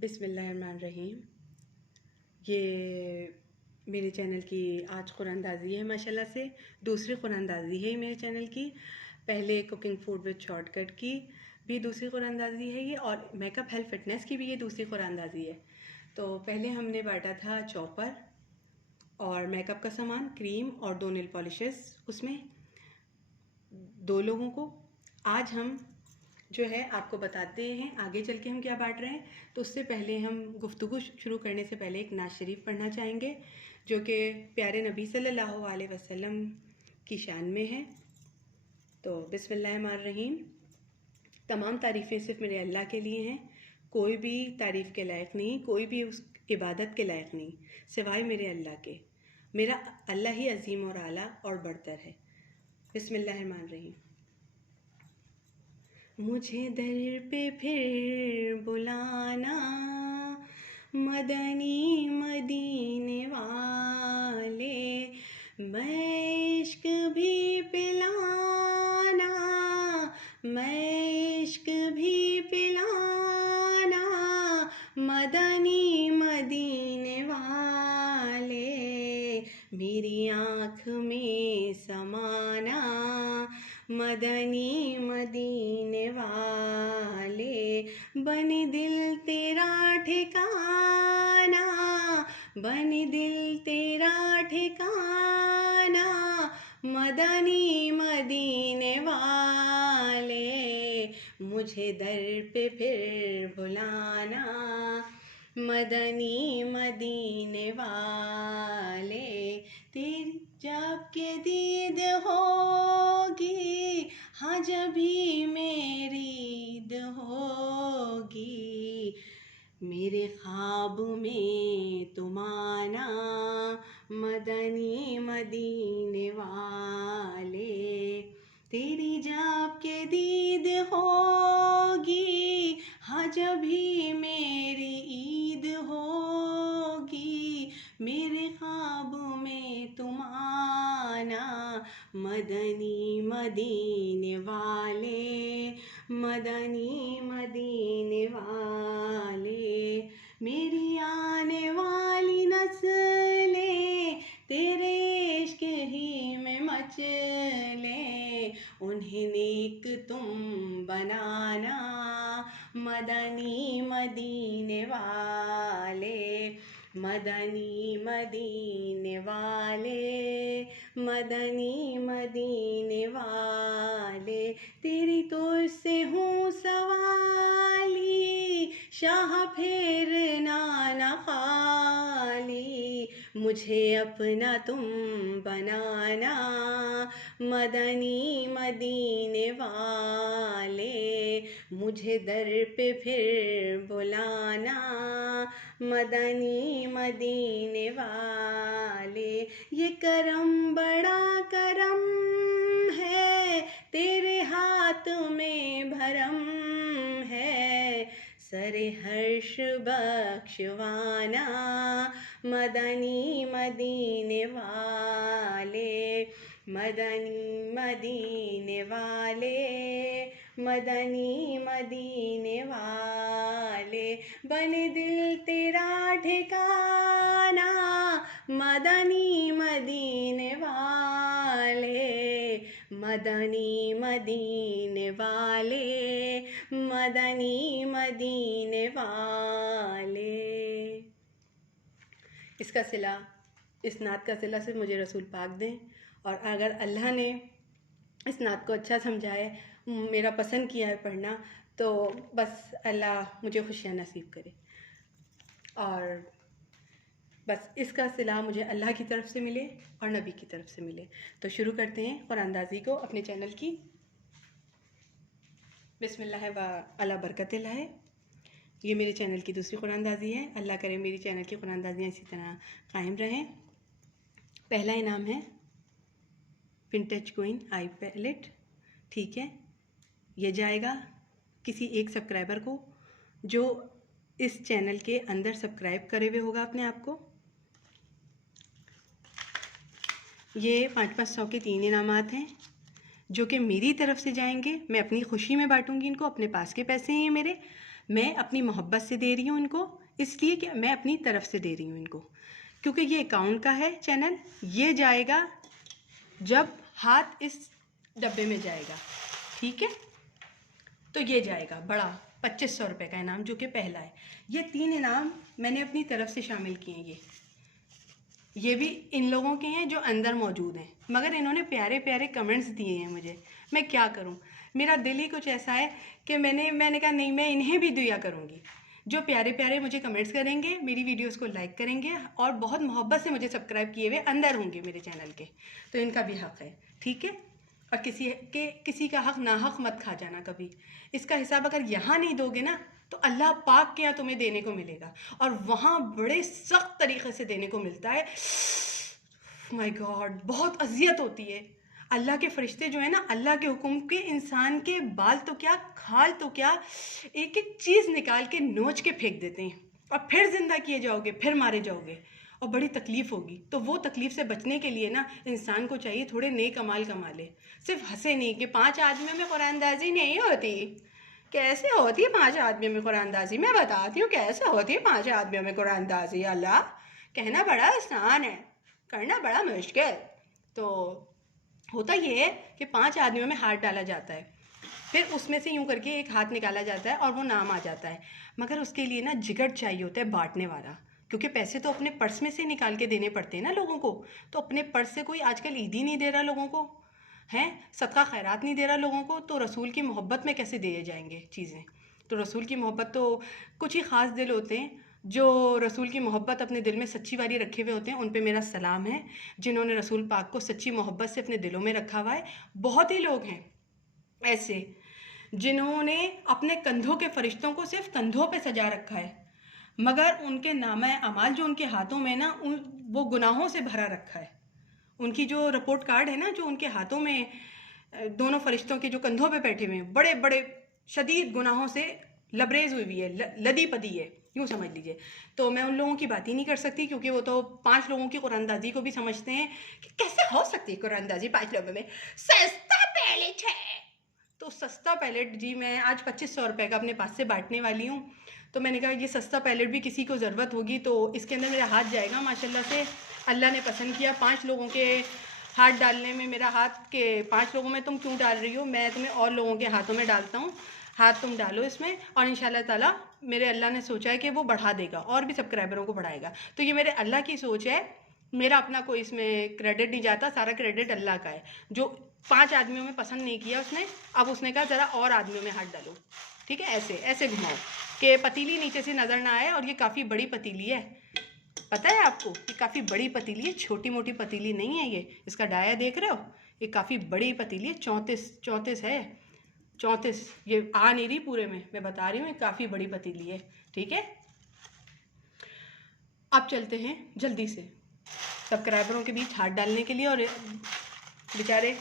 बिस्मिल्लाहिर्रहमानिर्रहीम। ये मेरे चैनल की आज कुरानंदाज़ी है माशाल्लाह से। दूसरी कुरानंदाज़ी है मेरे चैनल की। पहले कुकिंग फूड विद शॉर्टकट की भी दूसरी कुरानंदाज़ी है ये, और मेकअप हेल्थ फिटनेस की भी ये दूसरी कुरानंदाज़ी है। तो पहले हमने बांटा था चॉपर और मेकअप का सामान, क्रीम और 2 नेल पॉलिशेस उसमें 2 लोगों को। आज हम जो है आपको बताते हैं आगे चल के हम क्या बांट रहे हैं। तो उससे पहले हम गुफ्तगू शुरू करने से पहले एक नात शरीफ पढ़ना चाहेंगे जो कि प्यारे नबी सल्लल्लाहु अलैहि वसल्लम की शान में है। तो बिस्मिल्लाहिर्रहमानिर्रहीम। तमाम तारीफ़ें सिर्फ़ मेरे अल्लाह के लिए हैं। कोई भी तारीफ़ के लायक नहीं, कोई भी उस इबादत के लायक नहीं सिवाय मेरे अल्लाह के। मेरा अल्लाह ही अजीम और आला और बढ़तर है। बिस्मिल्लाहिर्रहमानिर्रहीम। मुझे दर पे फिर बुलाना, मदनी मदीने वाले, मैं इश्क भी पिलाना, मैं इश्क भी पिलाना, मदनी मदीने वाले, मेरी आँख में समाना, मदनी मदीने वाले, बनी दिल तेरा ठिकाना, बनी दिल तेरा ठिकाना, मदनी मदीने वाले, मुझे दर पे फिर बुलाना, मदनी मदीने वाले, तेरी जब के दीद होगी, हाँ जब भी मेरी ईद होगी, मेरे ख्वाब में तुम आना, मदनी मदीने वाले, तेरी जब के दीद होगी, हाँ जब भी मेरी ईद होगी, मेरे ख्वाब में तुम आना, मदनी मदीने वाले, मदनी मदीने वाले, मेरी आने वाली नस्लें तेरे इश्क ही में मचले, उन्हें नेक तुम बनाना, मदनी मदीने वाले, मदनी मदीने वाले, मदनी मदीने वाले, तेरी तो से हूँ सवाली, शाह फेर ना खाली, मुझे अपना तुम बनाना, मदनी मदीने वाले, मुझे दर पे फिर बुलाना, मदनी मदीने वाले, ये करम बड़ा करम है, तेरे हाथ में भरम है, सरे हर्ष बख्शवाना, मदनी मदीने वाले, मदनी मदीने वाले, मदनी मदीने वाले, बने दिल तेरा ठिकाना, मदनी मदीने वाले, मदनी मदीने वाले, मदनी मदीने वाले। इसका सिला, इस नात का सिला सिर्फ मुझे रसूल पाक दें, और अगर अल्लाह ने इस नात को अच्छा समझाए, मेरा पसंद किया है पढ़ना, तो बस अल्लाह मुझे खुशियाँ नसीब करे। और बस इसका सिला मुझे अल्लाह की तरफ से मिले और नबी की तरफ से मिले। तो शुरू करते हैं कुरानंदाज़ी को अपने चैनल की। बिस्मिल्लाह व अला बरकतिल्लाह है। ये मेरे चैनल की दूसरी कुरानंदाज़ी है। अल्लाह करे मेरी चैनल की कुरानंदाज़ियाँ इसी तरह कायम रहें। पहला इनाम है विंटेज क्वीन आई पैलेट। ठीक है, ये जाएगा किसी एक सब्सक्राइबर को जो इस चैनल के अंदर सब्सक्राइब करे हुए होगा अपने आप को। ये 500 के 3 इनामात हैं जो कि मेरी तरफ से जाएंगे। मैं अपनी खुशी में बांटूंगी इनको, अपने पास के पैसे हैं ये मेरे, मैं अपनी मोहब्बत से दे रही हूँ इनको, इसलिए कि मैं अपनी तरफ से दे रही हूँ इनको, क्योंकि ये अकाउंट का है चैनल। ये जाएगा जब हाथ इस डब्बे में जाएगा, ठीक है। तो ये जाएगा बड़ा 2500 रुपये का इनाम, जो कि पहला है। ये 3 इनाम मैंने अपनी तरफ से शामिल किए हैं। ये भी इन लोगों के हैं जो अंदर मौजूद हैं, मगर इन्होंने प्यारे प्यारे कमेंट्स दिए हैं मुझे। मैं क्या करूं, मेरा दिल ही कुछ ऐसा है कि मैंने कहा नहीं, मैं इन्हें भी दिया करूंगी। जो प्यारे प्यारे मुझे कमेंट्स करेंगे, मेरी वीडियोस को लाइक करेंगे और बहुत मोहब्बत से मुझे सब्सक्राइब किए हुए अंदर होंगे मेरे चैनल के, तो इनका भी हक़ है, ठीक है। और किसी का हक़ ना हक़ मत खा जाना कभी। इसका हिसाब अगर यहाँ नहीं दोगे ना, तो अल्लाह पाक के यहाँ तुम्हें देने को मिलेगा, और वहाँ बड़े सख्त तरीक़े से देने को मिलता है। माय गॉड, बहुत अजियत होती है। अल्लाह के फरिश्ते जो है ना, अल्लाह के हुक्म के इंसान के बाल तो क्या, खाल तो क्या, एक एक चीज़ निकाल के नोच के फेंक देते हैं, और फिर ज़िंदा किए जाओगे, फिर मारे जाओगे, और बड़ी तकलीफ़ होगी। तो वो तकलीफ़ से बचने के लिए ना इंसान को चाहिए थोड़े नेक अमाल कमा ले, सिर्फ हंसे नहीं कि 5 आदमियों में कुरानदाजी नहीं होती। कैसे होती है 5 आदमियों में कुरानदाजी? मैं बताती हूँ कैसे होती है 5 आदमियों में कुरानदाजी। अल्लाह, कहना बड़ा आसान है, करना बड़ा मुश्किल। तो होता ये है कि 5 आदमियों में हाथ डाला जाता है, फिर उसमें से यूँ करके एक हाथ निकाला जाता है और वो नाम आ जाता है। मगर उसके लिए ना जिगर चाहिए होता है बांटने वाला, क्योंकि पैसे तो अपने पर्स में से निकाल के देने पड़ते हैं ना लोगों को। तो अपने पर्स से कोई आजकल ईद ही नहीं दे रहा लोगों को, हैं, सदका खैरात नहीं दे रहा लोगों को, तो रसूल की मोहब्बत में कैसे दिए जाएंगे चीज़ें। तो रसूल की मोहब्बत तो कुछ ही ख़ास दिल होते हैं जो रसूल की मोहब्बत अपने दिल में सच्ची वाली रखे हुए होते हैं। उन पे मेरा सलाम है, जिन्होंने रसूल पाक को सच्ची मोहब्बत से अपने दिलों में रखा हुआ है। बहुत ही लोग हैं ऐसे जिन्होंने अपने कंधों के फरिश्तों को सिर्फ कंधों पे सजा रखा है, मगर उनके नामा अमाल जो उनके हाथों में ना, वो गुनाहों से भरा रखा है। उनकी जो रिपोर्ट कार्ड है ना, जो उनके हाथों में, दोनों फरिश्तों के जो कंधों पे बैठे हुए हैं, बड़े बड़े शदीद गुनाहों से लबरेज हुई हुई है, लदी पदी है, यूँ समझ लीजिए। तो मैं उन लोगों की बात ही नहीं कर सकती, क्योंकि वो तो 5 लोगों की कुरानदाजी को भी समझते हैं कि कैसे हो सकती है कुरानदाजी 5 लोगों में। सस्ता पैलेट है, तो सस्ता पैलेट जी मैं आज 2500 रुपये का अपने पास से बांटने वाली हूँ। तो मैंने कहा ये सस्ता पैलेट भी किसी को ज़रूरत होगी तो इसके अंदर मेरा हाथ जाएगा। माशाल्लाह से अल्लाह ने पसंद किया 5 लोगों के हाथ डालने में। मेरा हाथ के 5 लोगों में तुम क्यों डाल रही हो, मैं तुम्हें और लोगों के हाथों में डालता हूँ, हाथ तुम डालो इसमें, और इंशाल्लाह ताला मेरे अल्लाह ने सोचा है कि वो बढ़ा देगा और भी सब्सक्राइबरों को बढ़ाएगा। तो ये मेरे अल्लाह की सोच है, मेरा अपना कोई इसमें क्रेडिट नहीं जाता, सारा क्रेडिट अल्लाह का है। जो 5 आदमियों में पसंद नहीं किया उसने, अब उसने कहा ज़रा और आदमियों में हाथ डालो, ठीक है। ऐसे ऐसे घुमाओ कि पतीली नीचे से नज़र ना आए। और ये काफ़ी बड़ी पतीली है, पता है आपको, ये काफ़ी बड़ी पतीली है, छोटी मोटी पतीली नहीं है ये। इसका डाया देख रहे हो, ये काफ़ी बड़ी पतीली है, 34 है, 34। ये आ नहीं रही पूरे में, मैं बता रही हूँ, ये काफ़ी बड़ी पतीली है, ठीक है। अब चलते हैं जल्दी से सब्सक्राइबरों के बीच हाथ डालने के लिए। और बेचारे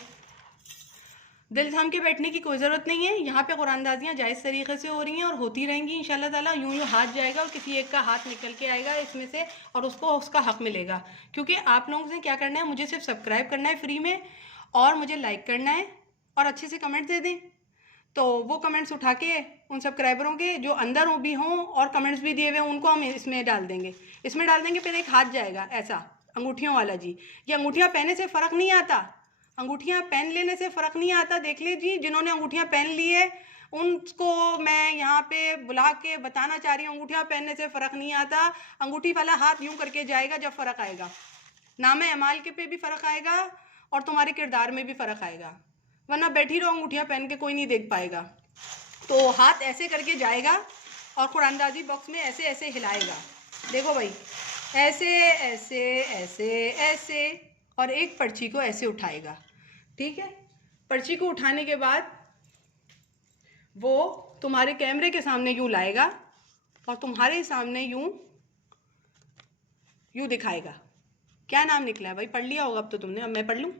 दिल थाम के बैठने की कोई ज़रूरत नहीं है, यहाँ पे कुरानदाजियाँ जायज़ तरीक़े से हो रही हैं और होती रहेंगी इंशाल्लाह ताला। यूँ यूँ हाथ जाएगा और किसी एक का हाथ निकल के आएगा इसमें से, और उसको उसका हक़ मिलेगा। क्योंकि आप लोगों से क्या करना है, मुझे सिर्फ सब्सक्राइब करना है फ्री में, और मुझे लाइक करना है और अच्छे से कमेंट दे दें। तो वो कमेंट्स उठा के उन सब्सक्राइबरों के जो अंदर भी हों और कमेंट्स भी दिए हुए हैं, उनको हम इसमें डाल देंगे। इसमें डाल देंगे, फिर एक हाथ जाएगा ऐसा अंगूठियों वाला जी। ये अंगूठियाँ पहनने से फ़र्क नहीं आता, अंगूठियाँ पहन लेने से फ़र्क नहीं आता। देख लीजिए जिन्होंने अंगूठियाँ पहन ली है उनको मैं यहाँ पे बुला के बताना चाह रही हूँ, अंगूठियाँ पहनने से फ़र्क नहीं आता। अंगूठी वाला हाथ यूँ करके जाएगा, जब फ़र्क आएगा, नामे अमाल के पे भी फ़र्क आएगा और तुम्हारे किरदार में भी फ़र्क आएगा। वरना बैठी रहो अंगूठियाँ पहन के, कोई नहीं देख पाएगा। तो हाथ ऐसे करके जाएगा और कुरानदाजी बॉक्स में ऐसे ऐसे हिलाएगा, देखो भाई, ऐसे ऐसे ऐसे ऐसे, और एक पर्ची को ऐसे उठाएगा, ठीक है। पर्ची को उठाने के बाद वो तुम्हारे कैमरे के सामने यूँ लाएगा और तुम्हारे सामने यूँ यूँ दिखाएगा। क्या नाम निकला है भाई, पढ़ लिया होगा अब तो तुमने, अब मैं पढ़ लूँ।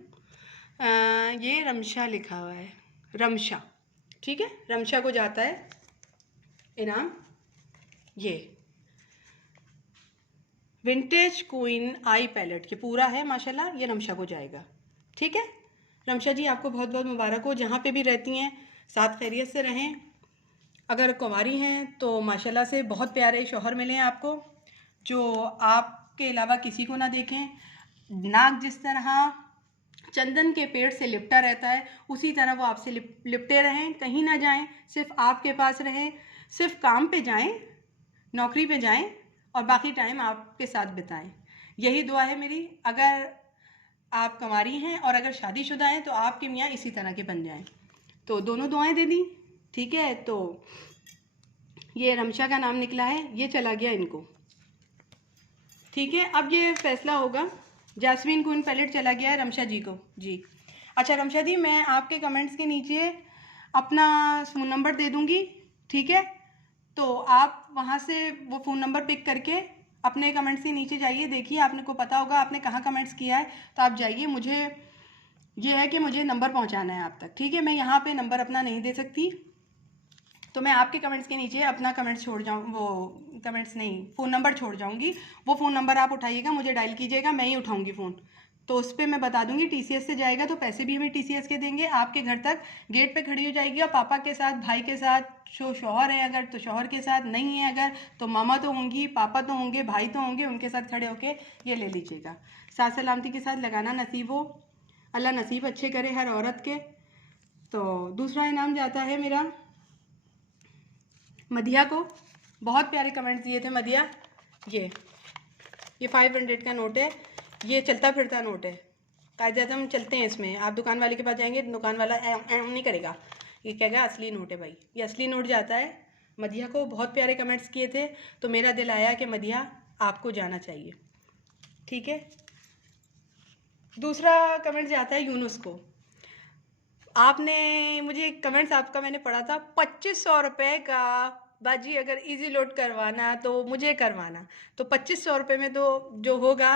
ये रमशा लिखा हुआ है, रमशा, ठीक है। रमशा को जाता है इनाम, ये विंटेज क्वीन आई पैलेट, ये पूरा है माशाल्लाह, ये रमशा को जाएगा, ठीक है। रमशा जी आपको बहुत बहुत मुबारक हो, जहाँ पे भी रहती हैं साथ खैरियत से रहें, अगर कुंवारी हैं तो माशाल्लाह से बहुत प्यारे शौहर मिले हैं आपको, जो आपके अलावा किसी को ना देखें। नाक जिस तरह चंदन के पेड़ से लिपटा रहता है, उसी तरह वो आपसे लिपटे रहें, कहीं ना जाएं, सिर्फ आपके पास रहें, सिर्फ काम पे जाएं, नौकरी पे जाएं और बाकी टाइम आपके साथ बिताएं। यही दुआ है मेरी। अगर आप कुंवारी हैं और अगर शादीशुदा हैं तो आपके मियाँ इसी तरह के बन जाएं। तो दोनों दुआएं दे दी, ठीक है। तो ये रमशा का नाम निकला है, ये चला गया इनको, ठीक है। अब ये फैसला होगा, जास्मीन क्वीन पैलेट चला गया है रमशा जी को जी। अच्छा रमशा जी, मैं आपके कमेंट्स के नीचे अपना फ़ोन नंबर दे दूँगी, ठीक है। तो आप वहाँ से वो फ़ोन नंबर पिक करके अपने कमेंट्स के नीचे जाइए, देखिए आपने को पता होगा आपने कहाँ कमेंट्स किया है, तो आप जाइए। मुझे ये है कि मुझे नंबर पहुँचाना है आप तक, ठीक है। मैं यहाँ पे नंबर अपना नहीं दे सकती, तो मैं आपके कमेंट्स के नीचे अपना कमेंट्स छोड़ जाऊँ, वो कमेंट्स नहीं, फ़ोन नंबर छोड़ जाऊँगी। वो फ़ोन नंबर आप उठाइएगा, मुझे डायल कीजिएगा, मैं ही उठाऊँगी फ़ोन। तो उस पर मैं बता दूँगी TCS से जाएगा तो पैसे भी हमें TCS के देंगे। आपके घर तक गेट पे खड़ी हो जाएगी, और पापा के साथ, भाई के साथ, शौहर है अगर तो शौहर के साथ, नहीं है अगर तो मामा तो होंगी, पापा तो होंगे, भाई तो होंगे, उनके साथ खड़े होके ये ले लीजिएगा। साथ सलामती के साथ लगाना नसीब हो, अल्लाह नसीब अच्छे करे हर औरत के। तो दूसरा इनाम जाता है मेरा मदिया को। बहुत प्यारे कमेंट्स दिए थे मदिया। ये 500 का नोट है, ये चलता फिरता नोट है, कायदे हम चलते हैं इसमें। आप दुकान वाले के पास जाएंगे, दुकान वाला नहीं करेगा, ये कहेगा असली नोट है भाई, ये असली नोट जाता है मदिया को। बहुत प्यारे कमेंट्स किए थे, तो मेरा दिल आया कि मदिया आपको जाना चाहिए, ठीक है। दूसरा कमेंट जाता है यूनुस को। आपने मुझे कमेंट्स आपका मैंने पढ़ा था, 2500 रुपये का बाजी अगर इजी लोड करवाना तो मुझे करवाना। तो 2500 रुपये में तो जो होगा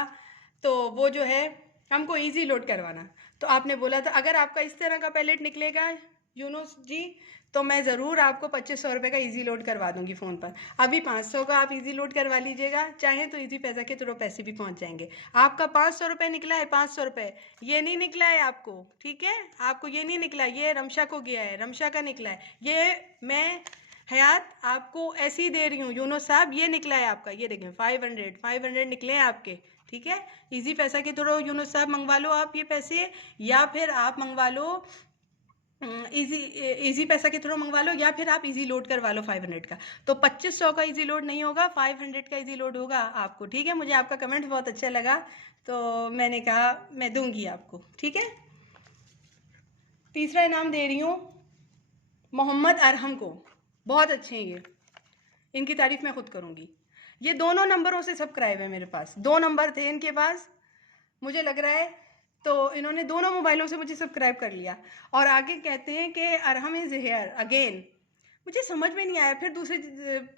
तो वो जो है हमको इजी लोड करवाना। तो आपने बोला था अगर आपका इस तरह का पैलेट निकलेगा यूनुस जी, तो मैं ज़रूर आपको 2500 रुपये का इजी लोड करवा दूंगी फ़ोन पर। अभी 500 का आप इजी लोड करवा लीजिएगा, चाहे तो इजी पैसा के थ्रू पैसे भी पहुंच जाएंगे। आपका 500 रुपये निकला है, 500 रुपये ये नहीं निकला है आपको, ठीक है। आपको ये नहीं निकला, ये रमशा को गया है, रमशा का निकला है। ये मैं हयात आपको ऐसी दे रही हूँ यूनुस साहब, ये निकला है आपका, ये देखें 500 निकले हैं आपके, ठीक है। इजी पैसा के थ्रू यूनुस साहब मंगवा लो आप ये पैसे, या फिर आप मंगवा लो इजी पैसा के थ्रू मंगवा लो, या फिर आप इजी लोड करवा लो 500 का। तो 2500 का इजी लोड नहीं होगा, 500 का इजी लोड होगा आपको, ठीक है। मुझे आपका कमेंट बहुत अच्छा लगा, तो मैंने कहा मैं दूंगी आपको, ठीक है। तीसरा इनाम दे रही हूँ मोहम्मद अरहम को। बहुत अच्छे हैं ये, इनकी तारीफ मैं खुद करूँगी। ये दोनों नंबरों से सब्सक्राइब है मेरे पास, 2 नंबर थे इनके पास मुझे लग रहा है, तो इन्होंने दोनों मोबाइलों से मुझे सब्सक्राइब कर लिया। और आगे कहते हैं कि अरहम इज़ हेयर अगेन। मुझे समझ में नहीं आया, फिर दूसरे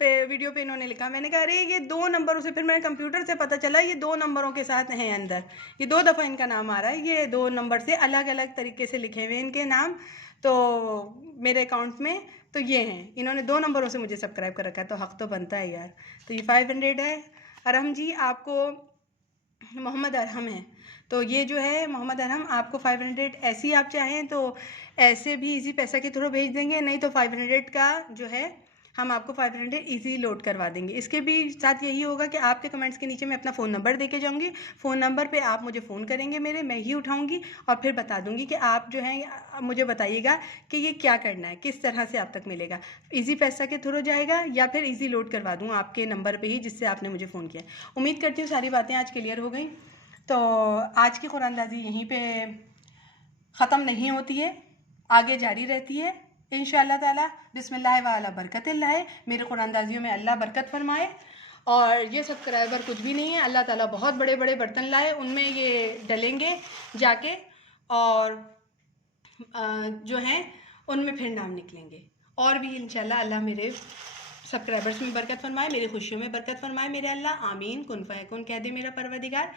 पे वीडियो पे इन्होंने लिखा, मैंने कहा अरे ये 2 नंबरों से, फिर मैंने कंप्यूटर से पता चला ये 2 नंबरों के साथ हैं अंदर, ये 2 दफ़ा इनका नाम आ रहा है, ये 2 नंबर से अलग अलग तरीके से लिखे हुए इनके नाम तो मेरे अकाउंट में। तो ये हैं, इन्होंने 2 नंबरों से मुझे सब्सक्राइब कर रखा है, तो हक़ तो बनता है यार। तो ये 500 है। अरहम जी आपको, मोहम्मद अरहम है, तो ये जो है मोहम्मद अरहम आपको 500 ऐसे ही आप चाहें तो ऐसे भी इजी पैसा के थ्रू भेज देंगे, नहीं तो 500 का जो है हम आपको 500 इजी लोड करवा देंगे। इसके भी साथ यही होगा कि आपके कमेंट्स के नीचे मैं अपना फ़ोन नंबर दे के जाऊँगी, फ़ोन नंबर पे आप मुझे फ़ोन करेंगे मेरे, मैं ही उठाऊँगी और फिर बता दूँगी कि आप जो हैं मुझे बताइएगा कि ये क्या करना है, किस तरह से आप तक मिलेगा, इजी पैसा के थ्रू जाएगा या फिर इजी लोड करवा दूँ आपके नंबर पर ही जिससे आपने मुझे फ़ोन किया। उम्मीद करती हूँ सारी बातें आज क्लियर हो गई। तो आज की कुरानदाजी यहीं पे ख़त्म नहीं होती है, आगे जारी रहती है इंशाअल्लाह ताला। बिस्मिल्लाह व अला बरकतिल्लाह है, मेरे कुरानदाजियों में अल्लाह बरकत फरमाए। और ये सब्सक्राइबर कुछ भी नहीं है, अल्लाह ताला बहुत बड़े बड़े बर्तन लाए, उनमें ये डलेंगे जाके और जो हैं उनमें फिर नाम निकलेंगे। और भी इंशाल्लाह अल्लाह मेरे सब्सक्राइबर्स में बरकत फरमाए, मेरी खुशियों में बरकत फरमाए मेरे अल्लाह, आमीन। कुन फयकुन कह दे मेरा परवरदिगार।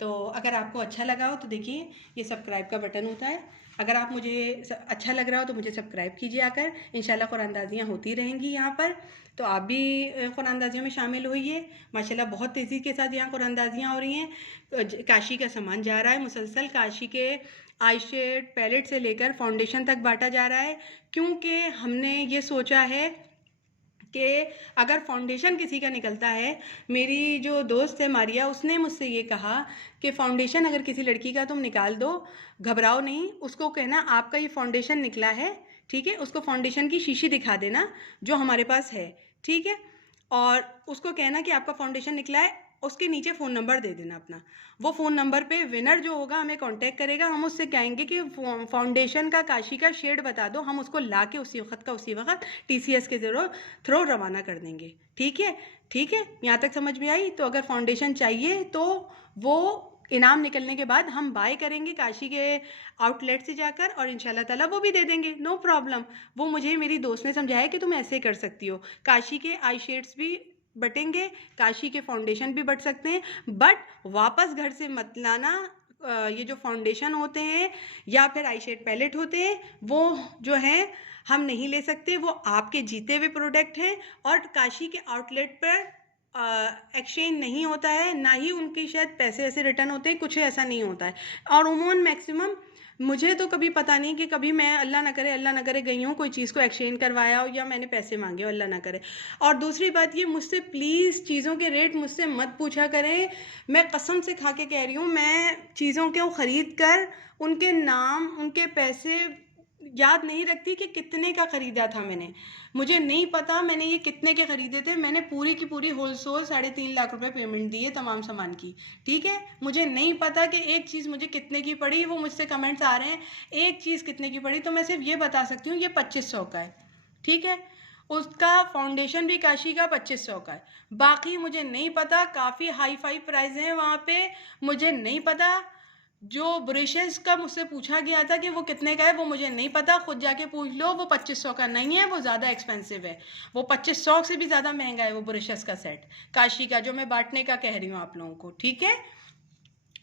तो अगर आपको अच्छा लगा हो तो देखिए ये सब्सक्राइब का बटन होता है, अगर आप मुझे अच्छा लग रहा हो तो मुझे सब्सक्राइब कीजिए आकर। इंशाल्लाह कुरानदाजियाँ होती रहेंगी यहाँ पर, तो आप भी कुरानदाजियों में शामिल होइए। माशाल्लाह बहुत तेज़ी के साथ यहाँ कुरानदाजियाँ हो रही हैं, काशी का सामान जा रहा है मुसलसल, काशी के आई शेड पैलेट से लेकर फाउंडेशन तक बांटा जा रहा है, क्योंकि हमने ये सोचा है कि अगर फाउंडेशन किसी का निकलता है, मेरी जो दोस्त है मारिया, उसने मुझसे ये कहा कि फाउंडेशन अगर किसी लड़की का तुम निकाल दो, घबराओ नहीं, उसको कहना आपका ये फाउंडेशन निकला है, ठीक है, उसको फाउंडेशन की शीशी दिखा देना जो हमारे पास है, ठीक है, और उसको कहना कि आपका फाउंडेशन निकला है, उसके नीचे फ़ोन नंबर दे देना अपना। वो फ़ोन नंबर पे विनर जो होगा हमें कांटेक्ट करेगा, हम उससे कहेंगे कि फाउंडेशन का काशी का शेड बता दो, हम उसको ला के उसी वक्त TCS के थ्रू रवाना कर देंगे, ठीक है, ठीक है, यहाँ तक समझ में आई। तो अगर फाउंडेशन चाहिए तो वो इनाम निकलने के बाद हम बाय करेंगे काशी के आउटलेट से जाकर, और इंशाल्लाह ताला वो भी दे देंगे, नो प्रॉब्लम। वो मुझे मेरी दोस्त ने समझाया कि तुम ऐसे कर सकती हो, काशी के आई शेड्स भी बटेंगे, काशी के फाउंडेशन भी बट सकते हैं, बट वापस घर से मत लाना ये जो फाउंडेशन होते हैं या फिर आई शेड पैलेट होते हैं, वो जो हैं हम नहीं ले सकते, वो आपके जीते हुए प्रोडक्ट हैं, और काशी के आउटलेट पर एक्सचेंज नहीं होता है, ना ही उनकी शायद पैसे ऐसे रिटर्न होते हैं, कुछ ऐसा नहीं होता है। और उमूमन मैक्सिमम मुझे तो कभी पता नहीं कि कभी मैं अल्लाह ना करे गई हूँ कोई चीज़ को एक्सचेंज करवाया हो या मैंने पैसे मांगे हो, अल्लाह ना करे। और दूसरी बात ये, मुझसे प्लीज़ चीज़ों के रेट मुझसे मत पूछा करें, मैं कसम से खा के कह रही हूँ, मैं चीज़ों को ख़रीद कर उनके नाम उनके पैसे याद नहीं रखती कि कितने का ख़रीदा था मैंने, मुझे नहीं पता मैंने ये कितने के ख़रीदे थे। मैंने पूरी की पूरी होलसेल 3.5 लाख रुपए पेमेंट दी है तमाम सामान की, ठीक है। मुझे नहीं पता कि एक चीज़ मुझे कितने की पड़ी, वो मुझसे कमेंट्स आ रहे हैं एक चीज़ कितने की पड़ी, तो मैं सिर्फ ये बता सकती हूँ ये 2500 का है, ठीक है। उसका फाउंडेशन भी काशी का 2500 का है, बाकी मुझे नहीं पता, काफ़ी हाई फाई प्राइस हैं वहाँ पे, मुझे नहीं पता। जो ब्रशेस का मुझसे पूछा गया था कि वो कितने का है, वो मुझे नहीं पता, खुद जाके पूछ लो, वो 2500 का नहीं है, वो ज़्यादा एक्सपेंसिव है, वो 2500 से भी ज़्यादा महंगा है वो ब्रशेस का सेट काशी का, जो मैं बांटने का कह रही हूँ आप लोगों को, ठीक है।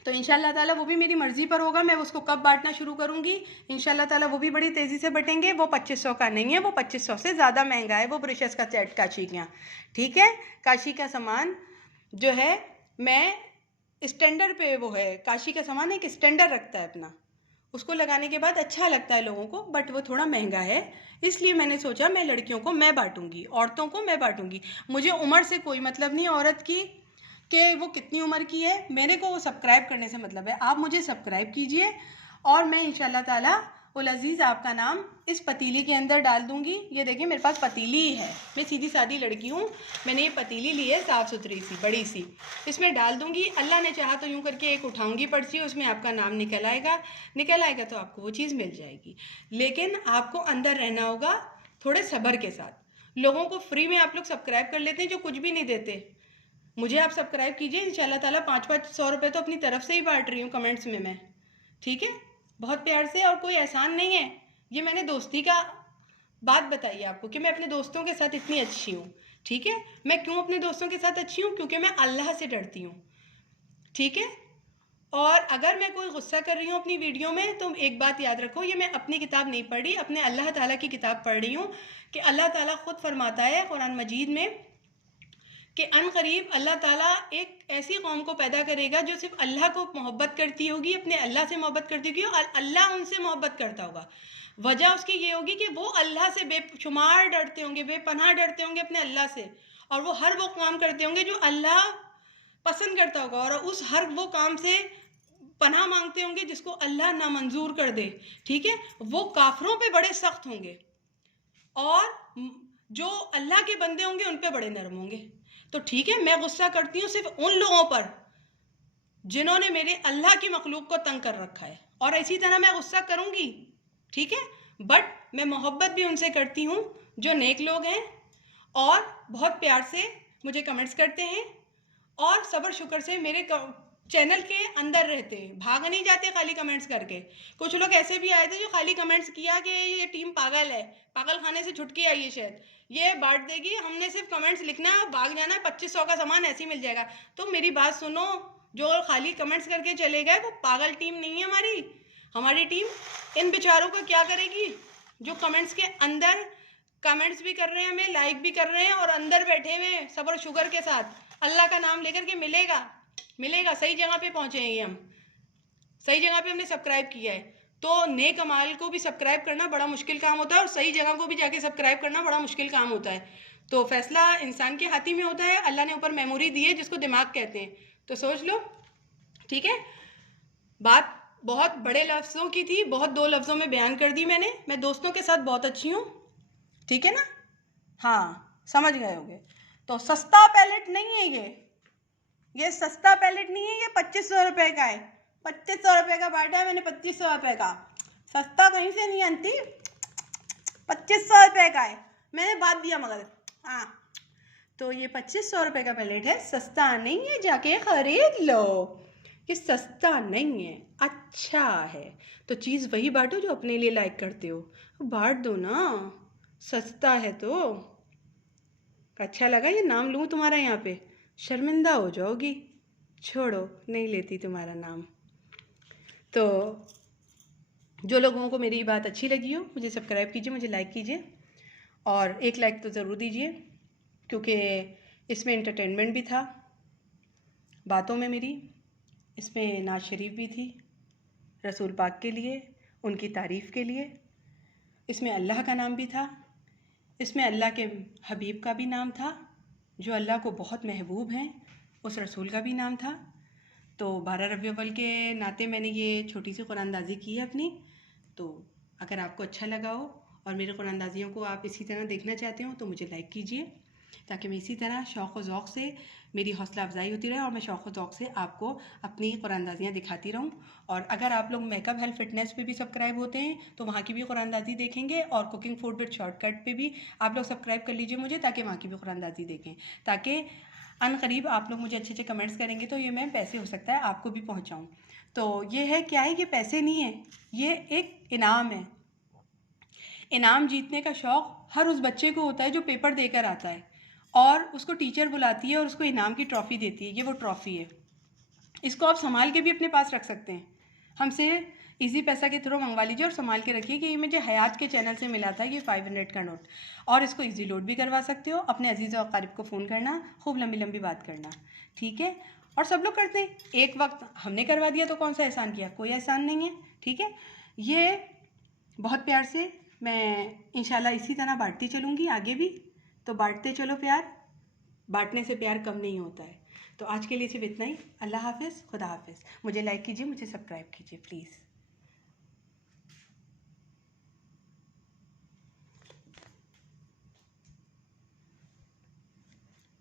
तो इंशाल्लाह ताला वो भी मेरी मर्ज़ी पर होगा, मैं उसको कब बांटना शुरू करूँगी, इंशाल्लाह ताला वो भी बड़ी तेज़ी से बटेंगे। वो 2500 का नहीं है, वो 2500 से ज़्यादा महंगा है वो ब्रशेस का सेट काशी के यहाँ, ठीक है। काशी का सामान जो है, मैं स्टैंडर्ड पे, वो है काशी का सामान एक स्टैंडर्ड रखता है अपना, उसको लगाने के बाद अच्छा लगता है लोगों को, बट वो थोड़ा महंगा है, इसलिए मैंने सोचा मैं लड़कियों को मैं बांटूंगी, औरतों को मैं बांटूंगी। मुझे उम्र से कोई मतलब नहीं औरत की कि वो कितनी उम्र की है, मेरे को वो सब्सक्राइब करने से मतलब है। आप मुझे सब्सक्राइब कीजिए और मैं इंशाल्लाह ताला उल अज़ीज़ आपका नाम इस पतीली के अंदर डाल दूंगी। ये देखिए मेरे पास पतीली ही है, मैं सीधी सादी लड़की हूँ, मैंने ये पतीली ली है साफ़ सुथरी सी बड़ी सी, इसमें डाल दूंगी। अल्लाह ने चाहा तो यूँ करके एक उठाऊंगी पर्ची, उसमें आपका नाम निकल आएगा तो आपको वो चीज़ मिल जाएगी। लेकिन आपको अंदर रहना होगा थोड़े सब्र के साथ। लोगों को फ्री में आप लोग सब्सक्राइब कर लेते हैं जो कुछ भी नहीं देते। मुझे आप सब्सक्राइब कीजिए, इंशाल्लाह ताला 500 रुपये तो अपनी तरफ से ही बांट रही हूँ कमेंट्स में मैं, ठीक है, बहुत प्यार से, और कोई एहसान नहीं है, ये मैंने दोस्ती का बात बताई आपको कि मैं अपने दोस्तों के साथ इतनी अच्छी हूँ, ठीक है। मैं क्यों अपने दोस्तों के साथ अच्छी हूँ, क्योंकि मैं अल्लाह से डरती हूँ, ठीक है। और अगर मैं कोई गुस्सा कर रही हूँ अपनी वीडियो में, तो एक बात याद रखो, ये मैं अपनी किताब नहीं पढ़ रही, अपने अल्लाह ताला की किताब पढ़ रही हूँ कि अल्लाह ताला खुद फरमाता है कुरान मजीद में कि अनकरीब अल्लाह ताला एक ऐसी कौम को पैदा करेगा जो सिर्फ अल्लाह को मोहब्बत करती होगी, अपने अल्लाह से मोहब्बत करती होगी और अल्लाह उनसे मोहब्बत करता होगा। वजह उसकी ये होगी कि वो अल्लाह से बेशुमार डरते होंगे, बेपनाह डरते होंगे अपने अल्लाह से, और वो हर वो काम करते होंगे जो अल्लाह पसंद करता होगा, और उस हर वो काम से पनाह मांगते होंगे जिसको अल्लाह नामंजूर कर दे, ठीक है। वो काफरों पे बड़े सख्त होंगे और जो अल्लाह के बंदे होंगे उन पे बड़े नरम होंगे। तो ठीक है, मैं गुस्सा करती हूँ सिर्फ उन लोगों पर जिन्होंने मेरे अल्लाह की मखलूक को तंग कर रखा है, और इसी तरह मैं गुस्सा करूँगी, ठीक है, बट मैं मोहब्बत भी उनसे करती हूँ जो नेक लोग हैं और बहुत प्यार से मुझे कमेंट्स करते हैं और सब्र शुक्र से मेरे चैनल के अंदर रहते हैं, भाग नहीं जाते खाली कमेंट्स करके। कुछ लोग ऐसे भी आए थे जो खाली कमेंट्स किया कि ये टीम पागल है, पागल खाने से छुट के आई है, शायद ये बांट देगी, हमने सिर्फ कमेंट्स लिखना है और भाग जाना है, 2500 का सामान ऐसे ही मिल जाएगा। तो मेरी बात सुनो, जो खाली कमेंट्स करके चले गए वो पागल टीम नहीं है हमारी। हमारी टीम इन बेचारों का क्या करेगी जो कमेंट्स के अंदर कमेंट्स भी कर रहे हैं, हमें लाइक भी कर रहे हैं और अंदर बैठे हुए हैं सब्र शुगर के साथ अल्लाह का नाम लेकर के मिलेगा। सही जगह पे पहुंचे हैं हम, सही जगह पे हमने सब्सक्राइब किया है। तो नेक अमाल को भी सब्सक्राइब करना बड़ा मुश्किल काम होता है और सही जगह को भी जाके सब्सक्राइब करना बड़ा मुश्किल काम होता है। तो फैसला इंसान के हाथ ही में होता है। अल्लाह ने ऊपर मेमोरी दी है जिसको दिमाग कहते हैं, तो सोच लो, ठीक है। बात बहुत बड़े लफ्ज़ों की थी, बहुत 2 लफ्ज़ों में बयान कर दी मैंने। मैं दोस्तों के साथ बहुत अच्छी हूँ, ठीक है ना? हाँ, समझ गए होंगे। तो सस्ता पैलेट नहीं है ये सस्ता पैलेट नहीं है, ये 2500 रुपये का है। 2500 रुपये का बांटा है मैंने, 2500 रुपये का। सस्ता कहीं से नहीं आती, 2500 रुपये का है। मैंने बात दिया मगर, हाँ। तो ये 2500 रुपये का पैलेट है, सस्ता नहीं है, जाके खरीद लो। ये सस्ता नहीं है, अच्छा है। तो चीज़ वही बांटो जो अपने लिए लाइक करते हो, बांट दो ना, सस्ता है तो। अच्छा लगा ये नाम लूँ तुम्हारा यहाँ पे, शर्मिंदा हो जाओगी। छोड़ो, नहीं लेती तुम्हारा नाम। तो जो लोगों को मेरी बात अच्छी लगी हो, मुझे सब्सक्राइब कीजिए, मुझे लाइक कीजिए, और एक लाइक तो ज़रूर दीजिए, क्योंकि इसमें एंटरटेनमेंट भी था बातों में मेरी, इसमें नाज शरीफ भी थी रसूल पाक के लिए, उनकी तारीफ़ के लिए, इसमें अल्लाह का नाम भी था, इसमें अल्लाह के हबीब का भी नाम था, जो अल्लाह को बहुत महबूब हैं, उस रसूल का भी नाम था। तो 12 रबीउल अव्वल के नाते मैंने ये छोटी सी कुरानंदाज़ी की है अपनी। तो अगर आपको अच्छा लगा हो और मेरे कुरानंदाज़ियों को आप इसी तरह देखना चाहते हो तो मुझे लाइक कीजिए, ताकि मैं इसी तरह शौक़ व ज़ौक़ से मेरी हौसला अफजाई होती रहे और मैं शौक़ व ज़ौक़ से आपको अपनी कुरानंदाज़ियाँ दिखाती रहूँ। और अगर आप लोग मेकअप हेल्थ फिटनेस पे भी सब्सक्राइब होते हैं तो वहाँ की भी कुरानंदाज़ी देखेंगे, और कुकिंग फूड विद शॉर्टकट पे भी आप लोग सब्सक्राइब कर लीजिए मुझे, ताकि वहाँ की भी कुरानंदाज़ी देखें, ताकि अनकरीब आप लोग मुझे अच्छे अच्छे कमेंट्स करेंगे तो ये मैं पैसे हो सकता है आपको भी पहुँचाऊँ। तो ये है, क्या है, ये पैसे नहीं है, ये एक इनाम है। इनाम जीतने का शौक़ हर उस बच्चे को होता है जो पेपर देकर आता है और उसको टीचर बुलाती है और उसको इनाम की ट्रॉफ़ी देती है। ये वो ट्रॉफ़ी है, इसको आप संभाल के भी अपने पास रख सकते हैं। हमसे इजी पैसा के थ्रू मंगवा लीजिए और संभाल के रखिए कि ये मुझे हयात के चैनल से मिला था, ये 500 का नोट। और इसको इजी लोड भी करवा सकते हो, अपने अजीज़ और अकारिब को फ़ोन करना, खूब लंबी लंबी बात करना, ठीक है। और सब लोग करते हैं, एक वक्त हमने करवा दिया तो कौन सा एहसान किया, कोई एहसान नहीं है, ठीक है। ये बहुत प्यार से मैं इंशाल्लाह इसी तरह बांटती चलूँगी आगे भी। तो बांटते चलो प्यार, बांटने से प्यार कम नहीं होता है। तो आज के लिए सिर्फ इतना ही। अल्लाह हाफ़िज़, खुदा हाफ़िज़। मुझे लाइक कीजिए, मुझे सब्सक्राइब कीजिए प्लीज़।